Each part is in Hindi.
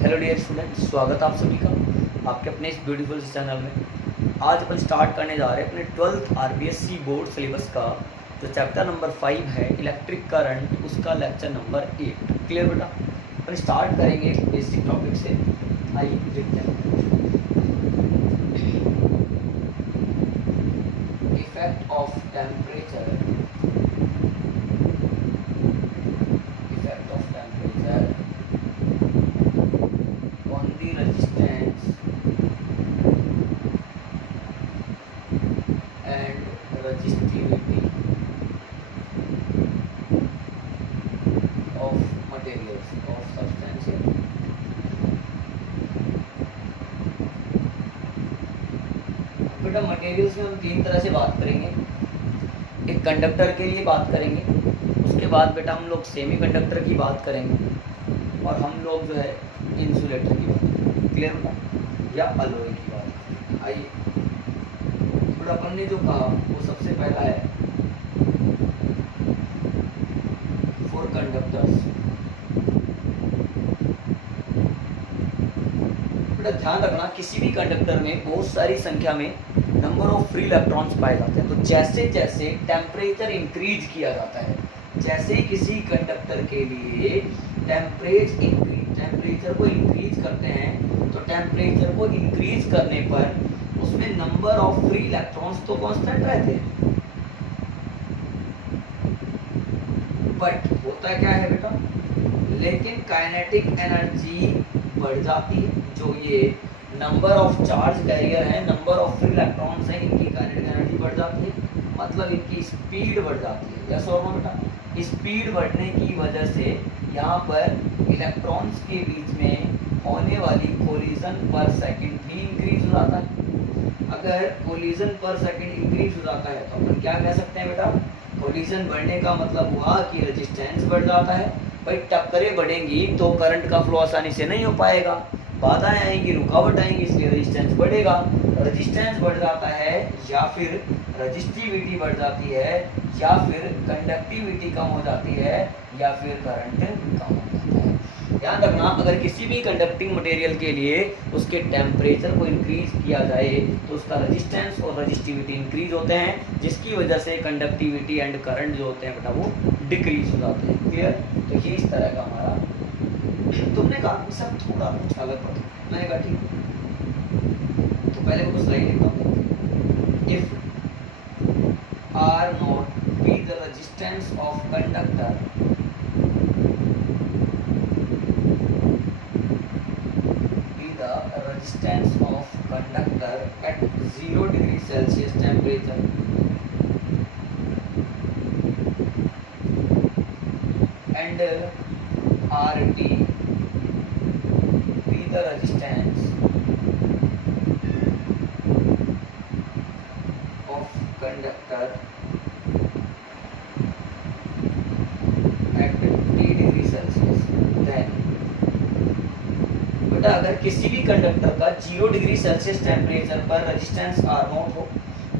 हेलो डियर स्टूडेंट्स, स्वागत है आप सभी का आपके अपने इस ब्यूटीफुल चैनल में। आज अपन स्टार्ट करने जा रहे हैं अपने 12th आरबीएससी बोर्ड सिलेबस का जो चैप्टर नंबर 5 है इलेक्ट्रिक करंट, उसका लेक्चर नंबर 8। क्लियर बेटा? अपन स्टार्ट करेंगे बेसिक टॉपिक से। आइए देखते हैं। Effect of temperature on the resistance and resistivity of materials of substances। बेटा मटेरियल्स में हम तीन तरह से बात करेंगे। एक कंडक्टर के लिए बात करेंगे, उसके बाद बेटा हम लोग सेमी कंडक्टर की बात करेंगे और हम लोग जो है इंसुलेटर की बात करेंगे। क्लियर बेटा? या अलॉय की बात करेंगे। आइए बेटा, अपन ने जो कहा वो सबसे पहला है फॉर कंडक्टर्स। बेटा ध्यान रखना, किसी भी कंडक्टर में बहुत सारी संख्या में नंबर ऑफ फ्री इलेक्ट्रॉन्स पाए जाते हैं। तो जैसे जैसे टेम्परेचर इंक्रीज किया जाता है, जैसे किसी कंडक्टर के लिए टेम्परेचर को इंक्रीज करते हैं, तो टेम्परेचर को इंक्रीज करने पर उसमें नंबर ऑफ फ्री इलेक्ट्रॉन्स तो कांस्टेंट रहते हैं, बट होता क्या है बेटा, लेकिन काइनेटिक एनर्जी बढ़ जाती है। जो ये नंबर ऑफ चार्ज कैरियर है, नंबर ऑफ फ्री इलेक्ट्रॉन्स हैं, इनकी काइनेटिक एनर्जी बढ़ जाती है, मतलब इनकी स्पीड बढ़ जाती है। यस और नो बेटा? स्पीड बढ़ने की वजह से यहाँ पर इलेक्ट्रॉन्स के बीच में होने वाली कोलिजन पर सेकंड भी इंक्रीज हो जाता है। अगर कोलिजन पर सेकंड इंक्रीज हो जाता है तो अपन क्या कह सकते हैं बेटा? कोलिजन बढ़ने का मतलब हुआ कि रेजिस्टेंस बढ़ जाता है। भाई टक्करें बढ़ेंगी तो करंट का फ्लो आसानी से नहीं हो पाएगा, बाधाएं आएंगी, रुकावट आएंगी, इसलिए रेजिस्टेंस बढ़ेगा। रेजिस्टेंस बढ़ जाता है या फिर रजिस्टिविटी बढ़ जाती है, या फिर कंडक्टिविटी कम हो जाती है, या फिर करंट कम हो जाता है। ध्यान रखना, अगर किसी भी कंडक्टिंग मटेरियल के लिए उसके टेम्परेचर को इंक्रीज किया जाए तो उसका रेजिस्टेंस और रजिस्टिविटी इंक्रीज होते हैं, जिसकी वजह से कंडक्टिविटी एंड करंट जो होते हैं बेटा वो डिक्रीज हो जाते हैं। क्लियर? तो ये इस तरह का हमारा। तुमने कहा सब थोड़ा कुछ अलग पढ़ो, मैंने कहा ठीक। तो पहले वो स्लाइड लिखता हूँ। If R naught be the resistance of conductor, be the resistance of conductor at 0 degree Celsius temperature and RT be the resistance of conductor at T degree Celsius, then बेटा अगर किसी भी कंडक्टर का 0 डिग्री सेल्सियस टेम्परेचर पर रेजिस्टेंस R0 हो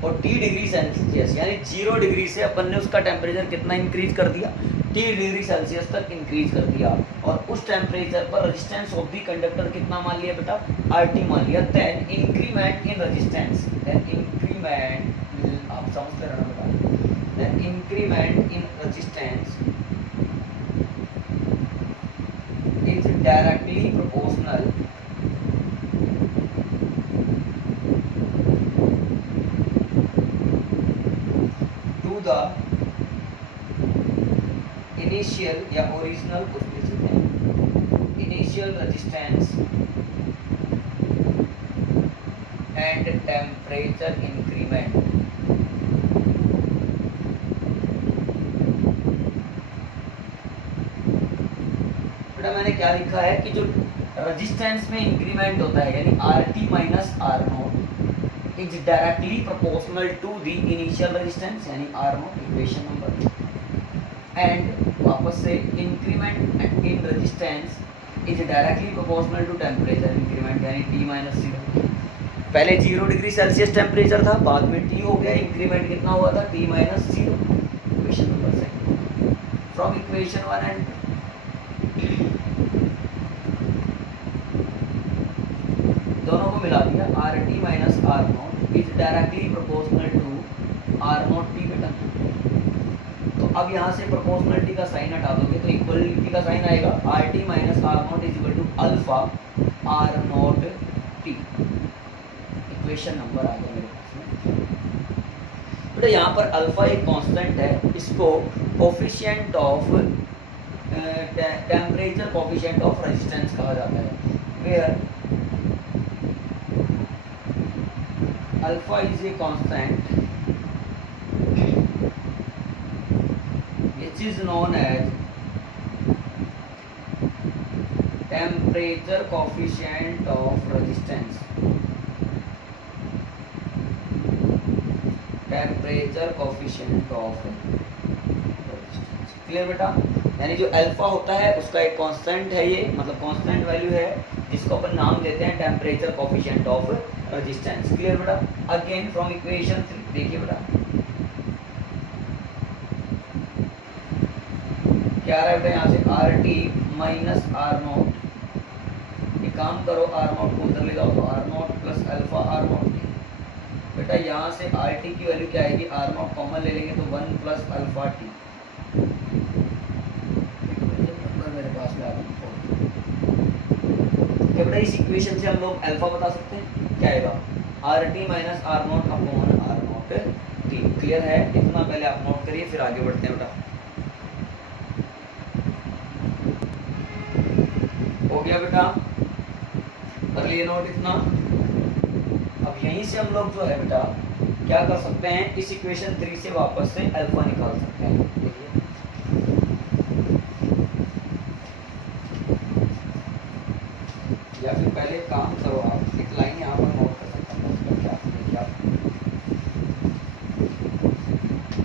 और T डिग्री सेल्सियस यानी 0 डिग्री से अपन ने उसका टेम्परेचर कितना इंक्रीज कर दिया, T डिग्री सेल्सियस तक इंक्रीज कर दिया, और उस टेम्परेचर पर रेजिस्टेंस ऑफ दी कंडक्टर कितना मान लिया बेटा? RT मान लिया। Then increment in resistance, then increment, आप समझते रहना बेटा, then increment in resistance is directly proportional to the initial या ओरिजिनल, कुछ भी सकते हैं, initial resistance and temperature increment. बेटा मैंने क्या लिखा है कि जो रेजिस्टेंस में इंक्रीमेंट होता है यानी RT minus R0 is directly proportional to the initial resistance यानी R0, इक्वेशन नंबर। एंड वापस से increment in resistance is directly proportional to temperature increment यानी T माइनस 0। पहले 0 डिग्री सेल्सियस टेम्परेचर था, बाद में T हो गया, इंक्रीमेंट कितना हुआ था? T minus 0। Equation number second from equation 1 and दोनों को मिला दिया, R T minus R naught is directly proportional to R naught T बेटा। तो अब यहाँ से प्रोपोर्शनलिटी का साइन हटा दोगे तो इक्वलिटी का साइन आएगा, R T minus R naught is equal to alpha R naught T. Equation number आ गया मेरे पास में बेटा। यहाँ पर अल्फा एक कांस्टेंट है, इसको coefficient of temperature coefficient of resistance कहा जाता है, where alpha is a constant which is known as temperature coefficient of resistance, temperature coefficient of resistance। Clear बेटा? यानी जो अल्फा होता है उसका एक कांस्टेंट है, ये मतलब कांस्टेंट वैल्यू है जिसको अपन नाम देते हैं temperature coefficient of resistance. Clear बेटा? अगेन फ्रॉम इक्वेशन 3 देखिए बेटा क्या आ रहा है बेटा, यहाँ से R T minus R naught, एक काम करो आर नॉट को उधर ले जाओ तो R naught plus alpha R naught बेटा। यहाँ से आर टी की वैल्यू क्या आएगी, आर नॉट कॉमन ले लेंगे तो 1 प्लस अल्फा टी। मेरे पास में क्या बेटा, इस इक्वेशन से हम लोग अल्फा बता सकते हैं, क्या आएगा R T minus R naught upon R naught T. Clear है? इतना पहले आप नोट करिए फिर आगे बढ़ते हैं बेटा। हो गया बेटा, कर लिए नोट इतना। अब यहीं से हम लोग जो है बेटा क्या कर सकते हैं, इस इक्वेशन 3 से वापस से अल्फा निकाल सकते हैं। देखिए या फिर पहले काम करो आप, एक लाइन यहाँ पर नोट कर सकते हैं,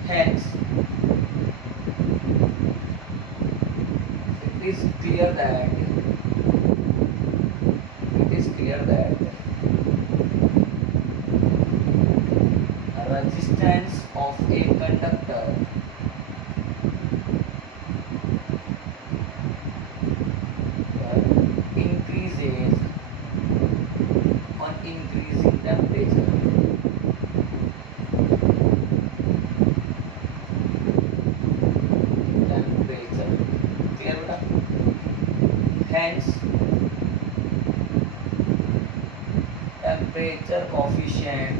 Hence, it is clear that resistance of a conductor increases on increasing temperature. Clear बेटा? Hence temperature coefficient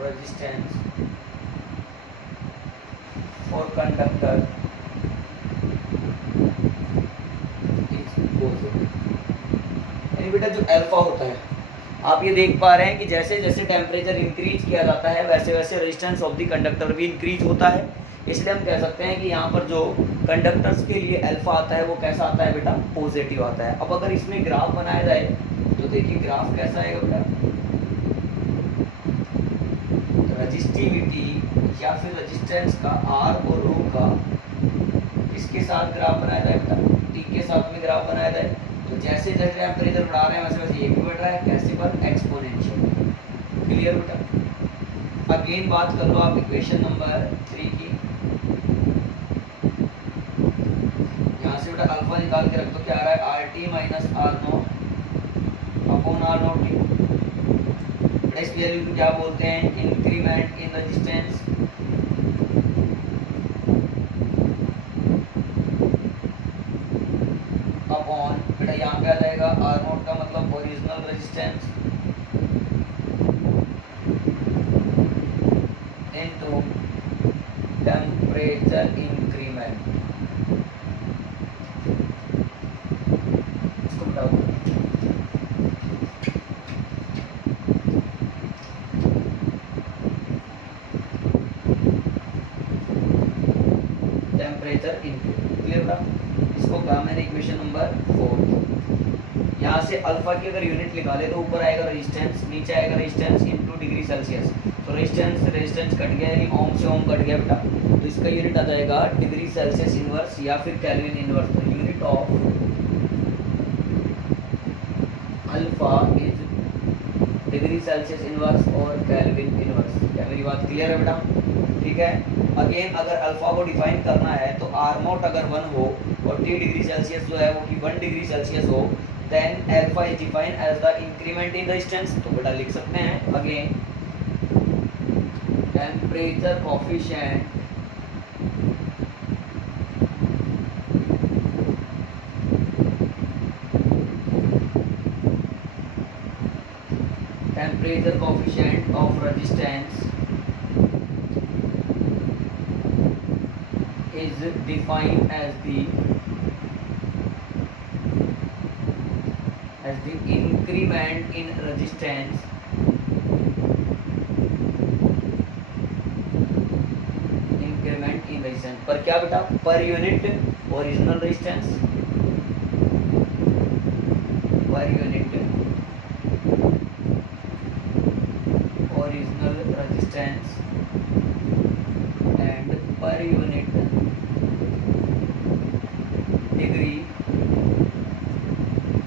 resistance for conductor is positive। यानी बेटा जो अल्फा होता है, आप ये देख पा रहे हैं कि जैसे जैसे टेम्परेचर इंक्रीज किया जाता है वैसे वैसे रेजिस्टेंस ऑफ द कंडक्टर भी इंक्रीज होता है। इसलिए हम कह सकते हैं कि यहाँ पर जो कंडक्टर्स के लिए अल्फा आता है वो कैसा आता है बेटा, पॉजिटिव आता है। अब अगर इसमें ग्राफ बनाया जाए तो देखिए ग्राफ कैसा आएगा बेटा, रजिस्टिविटी या फिर रेजिस्टेंस का आर और रो का किसके साथ ग्राफ बनाया जाए बेटा, टी के साथ में ग्राफ बनाया जाए। तो जैसे जैसे टेम्परेचर बढ़ा रहे हैं वैसे वैसे ये भी बढ़ रहा है, कैसे पर एक्सपोनेंशियल। क्लियर बेटा? अगेन बात कर लो आप इक्वेशन नंबर 3 की, यहाँ से बेटा अल्फा निकाल के रख दो, क्या आ रहा है R T minus R naught upon R naught T. इस वैल्यू को क्या बोलते हैं, इंक्रीमेंट इन रेजिस्टेंस अपॉन बेटा यहाँ पे आ जाएगा आर नॉट का मतलब original resistance into temperature increment. इसको बताओ टेम्परेचर इंक्रीमेंट। क्लियर था? इसको कहा मैंने इक्वेशन नंबर 4। यहाँ से अल्फा की अगर यूनिट निकाले तो ऊपर आएगा रेजिस्टेंस, नीचे आएगा रेजिस्टेंस इनटू डिग्री सेल्सियस। तो रेजिस्टेंस कट गया यानी ओम से ओम कट गया बेटा, तो इसका यूनिट आ जाएगा डिग्री सेल्सियस इनवर्स या फिर केल्विन इनवर्स। तो unit of alpha is degree Celsius inverse और केल्विन इनवर्स। क्या मेरी बात क्लियर है बेटा? ठीक है। अगेन अगर अल्फा को डिफाइन करना है तो आर नॉट अगर 1 हो और टी डिग्री सेल्सियस जो है वो कि 1 डिग्री सेल्सियस हो, then alpha is defined as the increment in resistance. तो बेटा लिख सकते हैं again temperature coefficient of resistance is defined as the increment in resistance पर क्या बेटा, per unit original resistance, per unit original resistance and per unit degree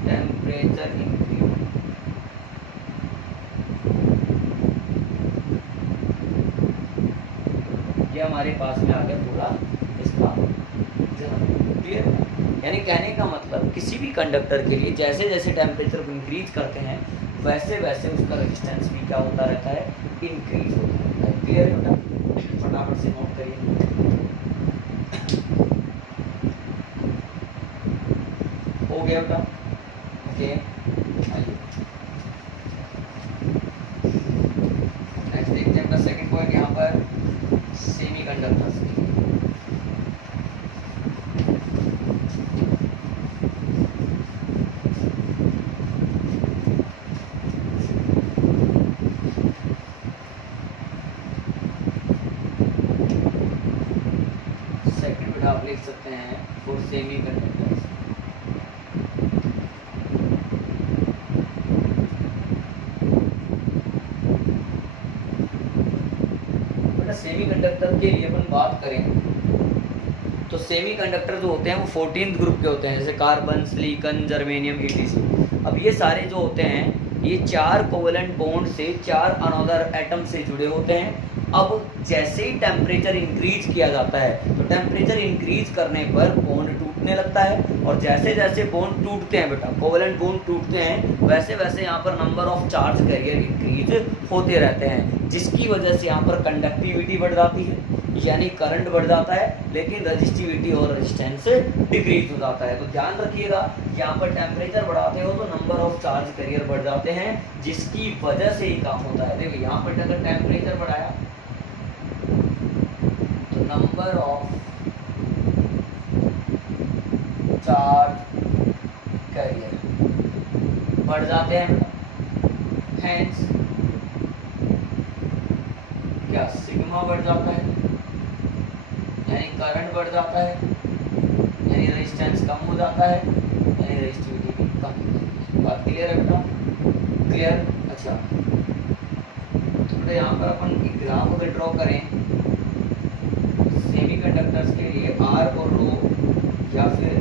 temperature increment. ये हमारे पास में आ गया पूरा इसका क्लियर। यानी कहने का मतलब किसी भी कंडक्टर के लिए जैसे जैसे टेम्परेचर को इंक्रीज करते हैं वैसे वैसे उसका रेजिस्टेंस भी क्या होता रहता है, इंक्रीज होता रहता है। क्लियर है बेटा, फटाफट से नोट करिए। हो गया बेटा, ओके। नेक्स्ट देखते हैं अपना सेकंड पॉइंट यहाँ पर सेमी कंडक्टर्स की। सेकंड बेटा आप लिख सकते हैं फॉर सेमी कंडक्टर्स। सेमीकंडक्टर के लिए अपन बात करें तो सेमीकंडक्टर जो होते हैं वो 14th ग्रुप के होते हैं, जैसे कार्बन, सिलिकॉन, जर्मेनियम, ईटीसी। अब ये सारे जो होते हैं ये 4 कोवेलेंट बॉन्ड से 4 अनदर एटम से जुड़े होते हैं। अब जैसे ही टेम्परेचर इंक्रीज किया जाता है तो टेम्परेचर इंक्रीज करने पर बॉन्ड टूटने लगता है, और जैसे जैसे बॉन्ड टूटते हैं बेटा, कोवेलेंट बॉन्ड टूटते हैं, वैसे वैसे यहाँ पर number of charge carrier increase होते रहते हैं, जिसकी वजह से यहाँ पर कंडक्टिविटी बढ़ जाती है, यानी करंट बढ़ जाता है, लेकिन रजिस्टिविटी और रेजिस्टेंस डिक्रीज हो जाता है। तो ध्यान रखिएगा, यहाँ पर टेम्परेचर बढ़ाते हो तो नंबर ऑफ चार्ज कैरियर बढ़ जाते हैं, जिसकी वजह से ही काम होता है। देखिए यहाँ पर अगर टेम्परेचर बढ़ाया तो नंबर ऑफ चार्ज कैरियर बढ़ जाते हैं, हेंस क्या सिग्मा बढ़ जाता है, यानी करंट बढ़ जाता है, यानी रेजिस्टेंस कम हो जाता है, यानी रेजिस्टिविटी भी कम हो जाती है। बात क्लियर है बेटा, क्लियर। अच्छा तो यहाँ पर अपन एक ग्राफ अगर ड्रॉ करें सेमीकंडक्टर्स के लिए आर और रो या फिर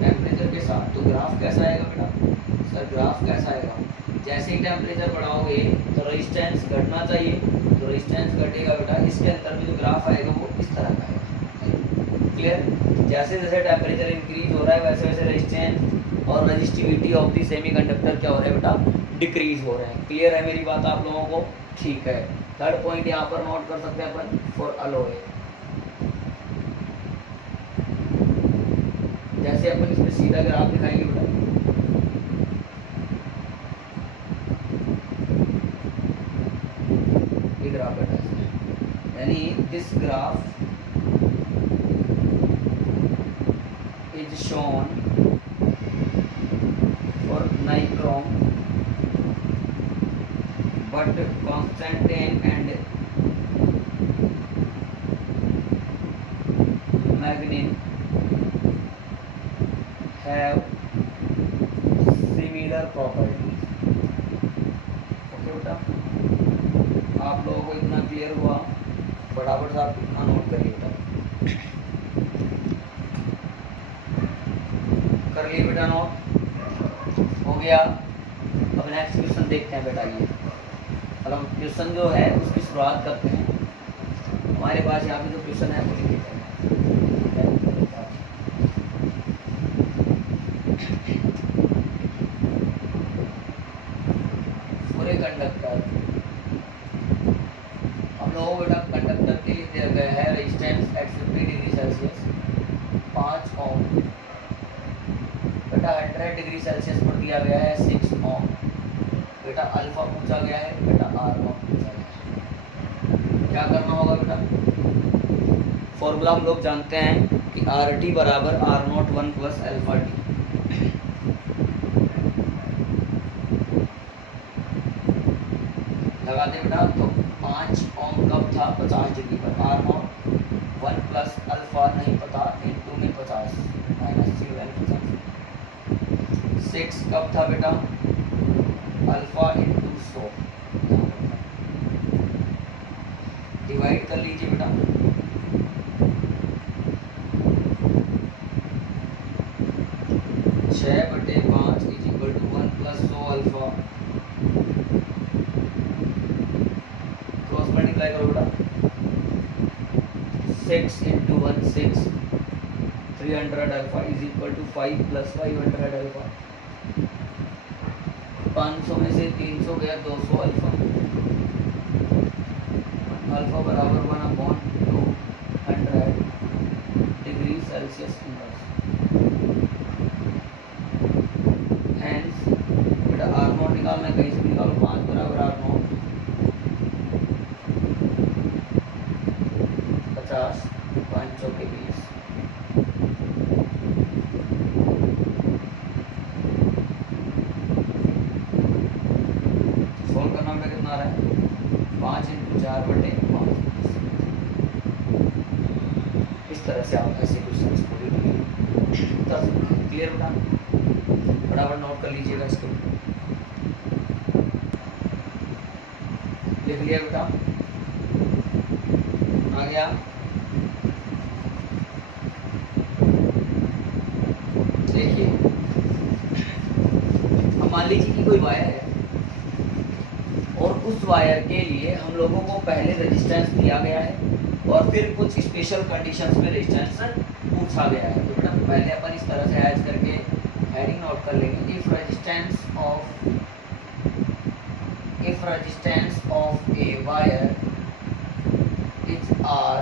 टेम्परेचर के साथ, तो ग्राफ कैसा आएगा बेटा, सर ग्राफ कैसा आएगा, जैसे ही टेम्परेचर बढ़ाओगे तो रेजिस्टेंस घटना चाहिए, तो रेजिस्टेंस घटेगा बेटा, इसके अंदर में जो ग्राफ आएगा वो इस तरह का आएगा। क्लियर। जैसे जैसे टेम्परेचर इंक्रीज हो रहा है वैसे वैसे रेजिस्टेंस और रेजिस्टिविटी ऑफ द सेमीकंडक्टर क्या हो रहा है बेटा, डिक्रीज हो रहे हैं। क्लियर है मेरी बात आप लोगों को, ठीक है। थर्ड पॉइंट यहाँ पर नोट कर सकते हैं अपन फॉर अलॉय। जैसे अपन इसमें सीधा ग्राफ दिखाएंगे बेटा, ये ग्राफ बेटा, यानी this graph is shown for nichrome but Constantine and मैग्नीन have similar properties। Okay बेटा, आप लोगों को इतना क्लियर हुआ, फटाफट से आप इतना नोट करिए बेटा, कर लिए बेटा नोट, हो गया। अब नेक्स्ट क्वेश्चन देखते हैं बेटा। ये अब क्वेश्चन जो है उसकी शुरुआत करते हैं। हमारे पास यहाँ पे जो क्वेश्चन है वो लिख देते हैं। पूरे कंडक्टर हम लोगों को बेटा कंडक्टर के लिए दिया गया है रेजिस्टेंस एट 50 डिग्री सेल्सियस 5 ओम, बेटा 100 डिग्री सेल्सियस पर दिया गया है 6 ओम, बेटा अल्फा पूछा गया है, बेटा आर नॉट पूछा गया है। क्या करना होगा बेटा, फॉर्मूला हम लोग जानते हैं कि आर टी बराबर R naught 1 plus alpha T. लगाते बेटा, तो 5 ओम कब था 50 डिग्री पर, आर नॉट 1 प्लस अल्फा नहीं पता, इनटू में 50 माइनस 6 कब था बेटा, अल्फा इंटू 100, डिवाइड कर लीजिए बेटा। छः बटे 5 is equal to 1 plus 100 alpha, cross multiply करो बेटा, 6 into 1 6, 300 alpha is equal to 5 plus 500 alpha, 500 में से 300 गया 200 अल्फा, अल्फा बराबर 1/200 डिग्री सेल्सियस इनवर्स। हेंस बेटा आर नॉट निकालना है, कहीं से निकालो, 5 बराबर आर नॉट 50, 500 के 20, सोल्व करना बेटा कितना आ रहा है, 5 इंटू 4 बटे 5। इस तरह से आप ऐसे क्वेश्चन को कर सकते हैं। क्लियर बेटा, फटाफट नोट कर लीजिएगा इसको, लिख लिया बेटा, आ गया। देखिए अब मान लीजिए कि कोई वायर है और उस वायर के लिए हम लोगों को पहले रेजिस्टेंस दिया गया है और फिर कुछ स्पेशल कंडीशंस में रेजिस्टेंस पूछा गया है। तो बेटा पहले अपन इस तरह से ऐड करके हेडिंग नोट कर लेंगे, if resistance of a wire is R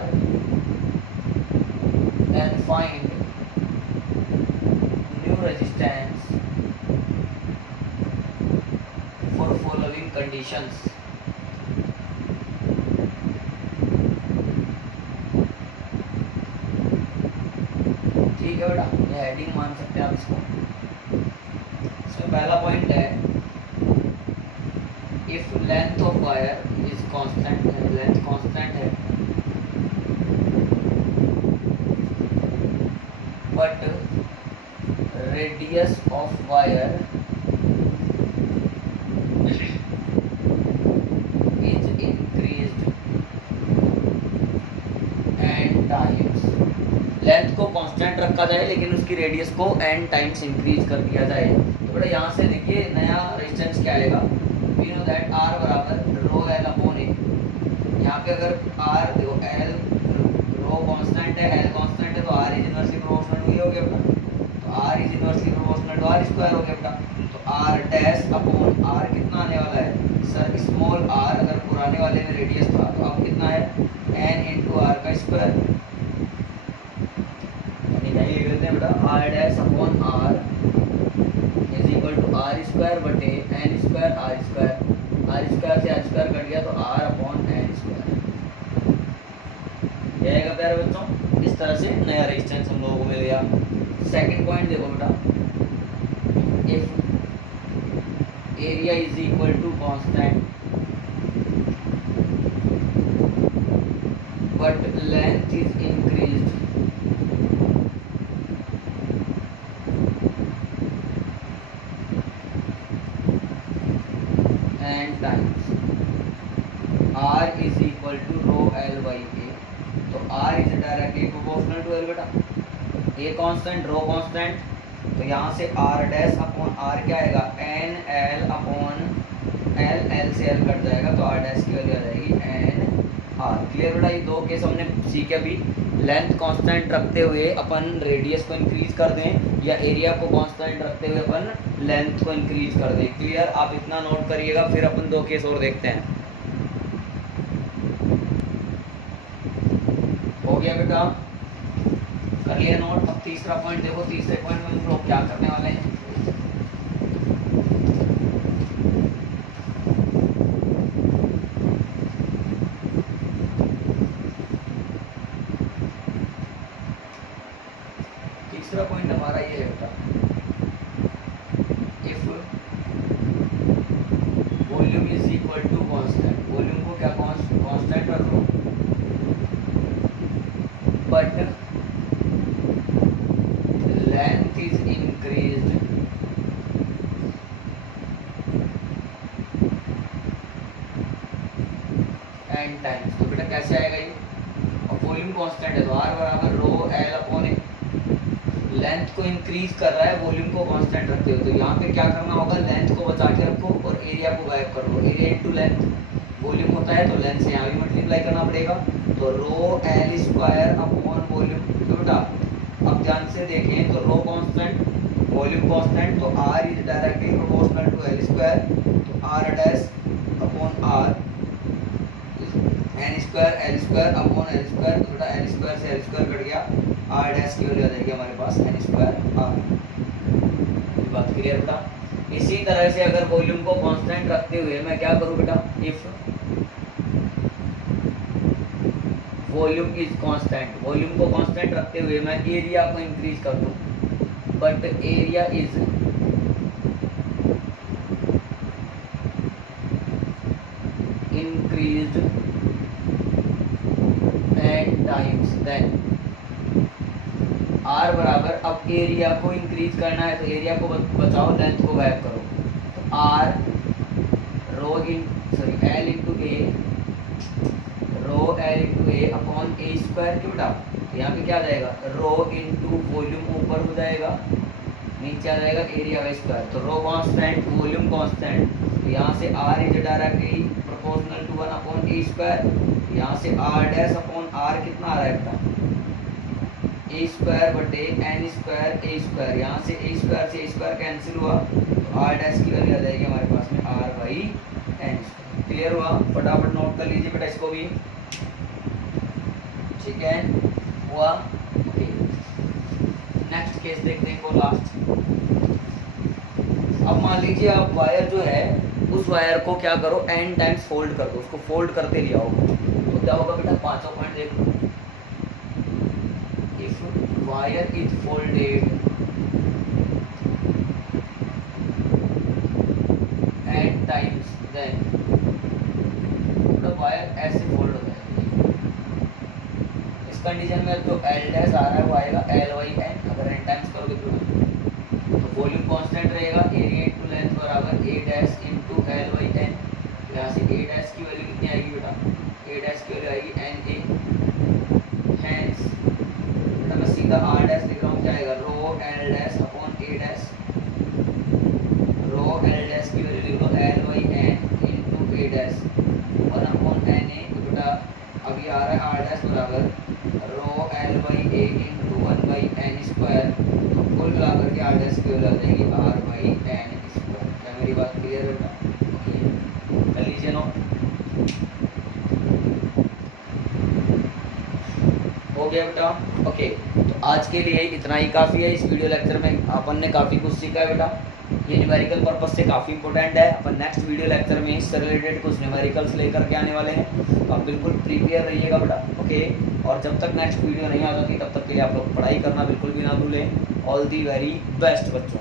then find new resistance for following conditions. ठीक है बेटा, ये हेडिंग मान सकते हैं आप इसको। इसमें पहला पॉइंट है, if length of wire is constant, length constant है but radius of wire is increased and times, length को कांस्टेंट रखा जाए लेकिन उसकी रेडियस को n टाइम्स इंक्रीज कर दिया जाए। तो बेटा यहाँ से देखिए नया रेजिस्टेंस क्या आएगा, वी नो दैट r बराबर रो एल अपॉन ए। यहाँ पे अगर r देखो l रो कांस्टेंट है, l कांस्टेंट है, तो r is inversely proportional to ये हो गया बेटा, तो r is inversely proportional to r square हो गया बेटा। तो r डैश अपॉन r कितना आने वाला है सर, स्मॉल r, अगर पुराने वाले में रेडियस था तो अब कितना है n इंटू r का स्क्वायर, लिख लेते हैं बेटा, r dash upon r is equal to r square बटे n square r square, r square से r स्क्वायर कट गया तो r अपॉन n स्क्वायर। क्या आएगा प्यारे बच्चों, इस तरह से नया रेजिस्टेंस हम लोगों को मिल गया। सेकंड पॉइंट देखो बेटा, if area is equal to constant but length is increased and times r is equal to rho l by a, तो r is directly proportional to l बेटा, a कांस्टेंट रो कांस्टेंट, तो यहाँ से r डैश अपॉन r क्या आएगा n l upon l, l से l कट जाएगा तो r डैश की वैल्यू आ जाएगी n आर। क्लियर बेटा, ये दो केस हमने सीखे अभी। लेंथ कांस्टेंट रखते हुए अपन रेडियस को इंक्रीज कर दें, या एरिया को कांस्टेंट रखते हुए अपन लेंथ को इंक्रीज कर दें। क्लियर, आप इतना नोट करिएगा, फिर अपन दो केस और देखते हैं। हो गया बेटा, कर लिया नोट। अब तीसरा पॉइंट देखो, तीसरे पॉइंट में हम लोग क्या करने वाले हैं। तीसरा पॉइंट हमारा ये है बेटा, if volume is equal to constant, volume को क्या कांस्टेंट रख लो, but length is increased n times. तो बेटा कैसे आएगा ये, और वॉल्यूम कांस्टेंट है तो आर बराबर रो एल अपॉन ए, लेंथ को इंक्रीज कर रहा है वॉल्यूम को कांस्टेंट रखते हो, तो यहाँ पे क्या करना होगा, लेंथ को बचा के रखो और एरिया को गायब कर लो। एरिया इनटू लेंथ, वॉल्यूम होता है तो लेंथ से यहाँ भी मल्टीप्लाई करना पड़ेगा, तो rho l square upon volume. तो बेटा अब ध्यान से देखें, तो रो कांस्टेंट, वॉल्यूम कांस्टेंट, तो R is directly proportional to l square, तो R dash upon R n square l square upon l square. तो बेटा एल स्क्वायर से एल स्क्वायर कट गया, आर डैश की वैल्यू आ जाएगी हमारे पास एन स्क्वायर आर। ये बात क्लियर बेटा। इसी तरह से अगर वॉल्यूम को कांस्टेंट रखते हुए मैं क्या करूं बेटा, if volume is constant, volume को कांस्टेंट रखते हुए मैं एरिया को इंक्रीज कर दूं, but area is increased n times, then R बराबर, अब एरिया को इंक्रीज करना है तो एरिया को बचाओ, लेंथ को गायब करो, तो R rho in sorry L into A, rho L into A upon A square. क्यों बेटा, तो यहाँ पे क्या आ जाएगा, रो इंटू वॉल्यूम ऊपर हो जाएगा, नीचे आ जाएगा एरिया का स्क्वायर, तो रो कांस्टेंट वॉल्यूम कांस्टेंट, तो यहाँ से R is directly proportional to 1 upon A square, यहाँ से आर डैश अपॉन आर कितना आ रहा है बेटा, ए स्क्वायर बटे एन स्क्वायर ए स्क्वायर, यहाँ से ए स्क्वायर से ए स्क्वायर कैंसिल हुआ, तो आर डैश की वैल्यू आ जाएगी हमारे पास में R by n square. Clear हुआ, फटाफट नोट कर लीजिए बेटा इसको भी, ठीक है हुआ। नेक्स्ट केस देखते हैं को लास्ट। अब मान लीजिए आप वायर जो है उस वायर को क्या करो, एन टाइम्स फोल्ड कर दो, उसको फोल्ड करते लिया हो, तो क्या होगा बेटा, पांचों पॉइंट देख लो। If wire is folded n times, then wire ऐसे फोल्ड हो जाएगी। इस कंडीशन में जो एल डैश आ रहा है वो आएगा एल वाई एन, अगर एन टाइम्स करोगे तो वॉल्यूम कांस्टेंट रहेगा, एरिया इनटू लेंथ बराबर A dash into l by n. यहाँ से ए डैश की वैल्यू कितनी आएगी बेटा, ए डैश की वैल्यू आएगी एन ए, हैंस बेटा मैं सीधा आर डैश लिख रहा हूँ, क्या आएगा, rho l dash upon A dash, rho l dash की वैल्यू लिख लो l by n into A dash 1 upon n A. तो बेटा अभी आ रहा है आर डैश बराबर rho l by A into 1 by n square, तो कुल मिला करके आर डैश की वैल्यू आ जाएगी आर बाई एन स्क्वायर। क्या मेरी बात क्लियर है बेटा, कर लीजिए नोट। हो गया बेटा, ओके। तो आज के लिए इतना ही काफ़ी है। इस वीडियो लेक्चर में अपन ने काफ़ी कुछ सीखा है बेटा, ये न्यूमेरिकल पर्पस से काफ़ी इंपॉर्टेंट है। अपन नेक्स्ट वीडियो लेक्चर में इससे रिलेटेड कुछ न्यूमेरिकल्स लेकर के आने वाले हैं, तो आप बिल्कुल प्रिपेयर रहिएगा बेटा, ओके। और जब तक नेक्स्ट वीडियो नहीं आ जाती तब तक के लिए आप लोग पढ़ाई करना बिल्कुल भी ना भूलें। ऑल दी वेरी बेस्ट बच्चों।